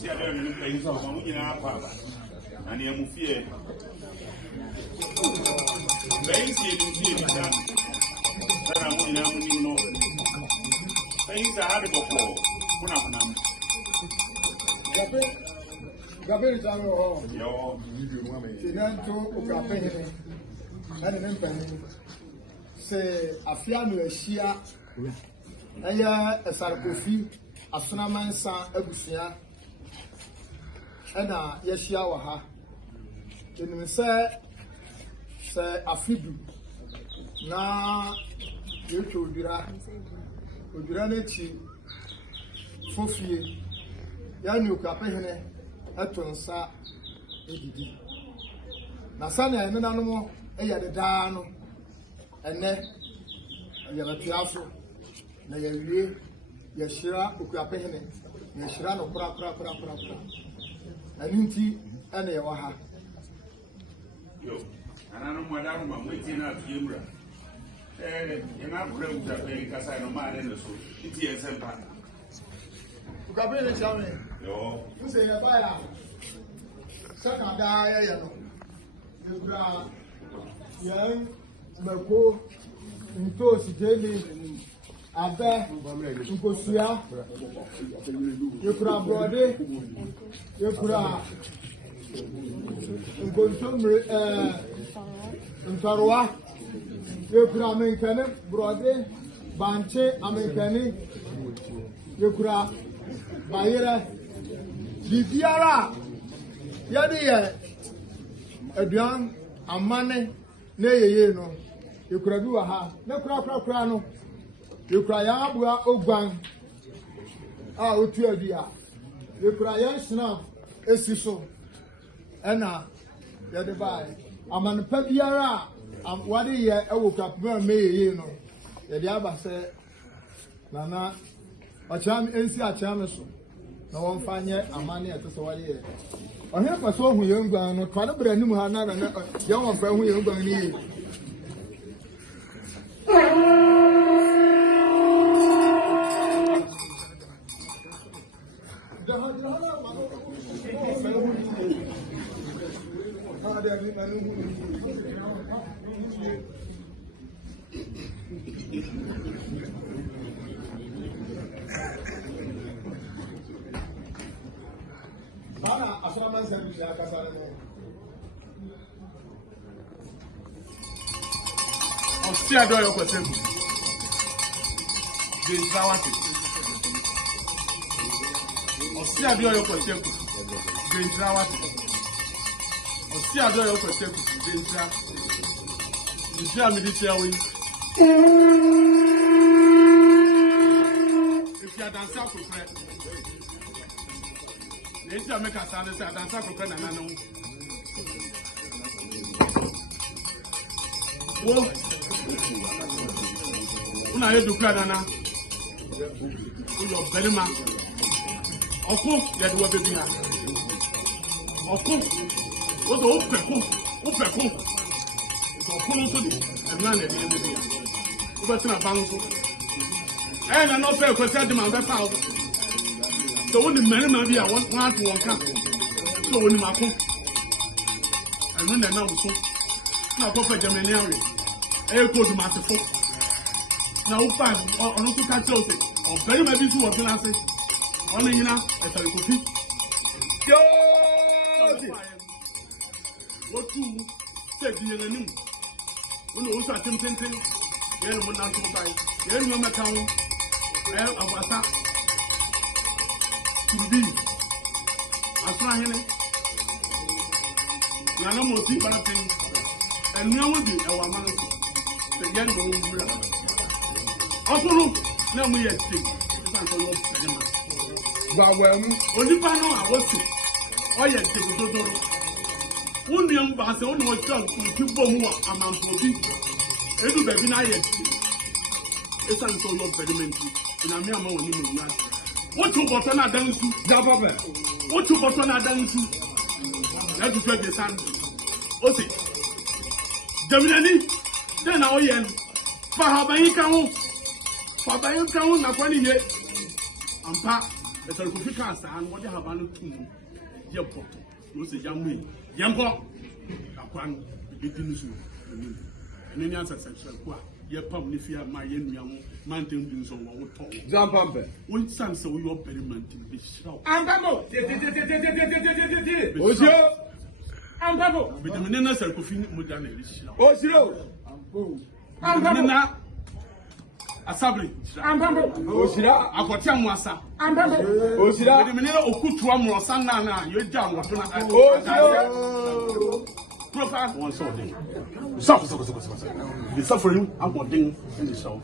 See, I don't know if I'm in our power. And I'm fear. Banks here to see it. That I'm in our no. Things are hard before. Gabriel Jaro, Yo, Tinanto, Okape, and an empany. Say, a fiano, a shia, a sarcofi, a sunaman san, a busia, and a yeshiawaha. In say, a fidu. Na, you to Udiranechi, Fofi, Yanu Capehene, Etonsa, Edidi. Nasania, and Nanamo, Aya Dano, and Ne, Yavapiafo, Nayari, Yashira, Ukapehene, Yashirano, pra, and Inti, and Yawaha. Yo, and I know what I'm waiting at Yumra. And I'm going to pay because I know my end of it. It's a part. Gabriel Jaro, Yo, you say a buyer. Second die, you bra young Mako, Intos, Jelly, Abe, Ukosia, you bra brody, you bra Untarwa. You could American, brother, Banche, American, you could Bayera, Diara, Yadia, Adrian, a money, nay, no, you could do a ha, no crano, you cry out, Ogban, ah, Utia, you cry snuff, a siso, and now, Yadibai, I'm an Pediara. What a year I woke up, me, the Abba said, Nana, a charm is a charmison. No one find yet a money at the year. I have a song who young gun, no quite a brand new another young friend who young gun need. Ostia do your question. The Zawati. Ostia do your question. The Zawati. Ostia do your question. The Zawati. The Zawati. If you are dancing for friend, let you make a sound and say dancing for friend and I know. Whoa. Una ye dukla nana uyo belima oku ye do bebi ha oku o do opeku so oku no so di enna na dey bebi ha o be tena banko na no fe kwesi de man be fa so woni merima bi a won atu won ka so woni mako enna na wo so na ko fe jamani awe e ko du matefo na upan onu to catch out o very maybe to what na say onu yina e tare kofi yo what to say di yen anim onu o so atempenten yen mo na so bai yen no meka ho abata tubi asra hene na no mo ti ba tin enu awu di e wa ma no se yen mo ngura Osoro na mu ye ti isan to lo benema gba wem onipa no awosi o ye ti dodoro woni am ba se woni wo twa ti bom wa amampo bi edu be bi na ye ti isan to lo benema na me ama woni mu ya wo tu boto na dan su ja baba wo tu boto na dan su na du fe de san o si jamilani de na o ye fa ha ban yi ka ho Papa you can na kwani ye ampa Esa ko fi ka sa an wo de haba no tum ye poto no se jamu ye mpo akwan bi di nsu ene ni ansa sexual ko ye pam ni fi ma ye nua mo mantem bi nso wo to Zampampe. won san se wo yo very mantem bi shiraw Ampamo. Ojo. Ampamo. bi de menena sar ko fi mu da na bi shiraw Ojiro. ampamo na asabri Ampamo. Ojira. akotia mo asa Ampamo. bi Ojira. de menena okutua mo san na ye ja mo to na Ojiro. profile one so thing so the suffering abodin in the show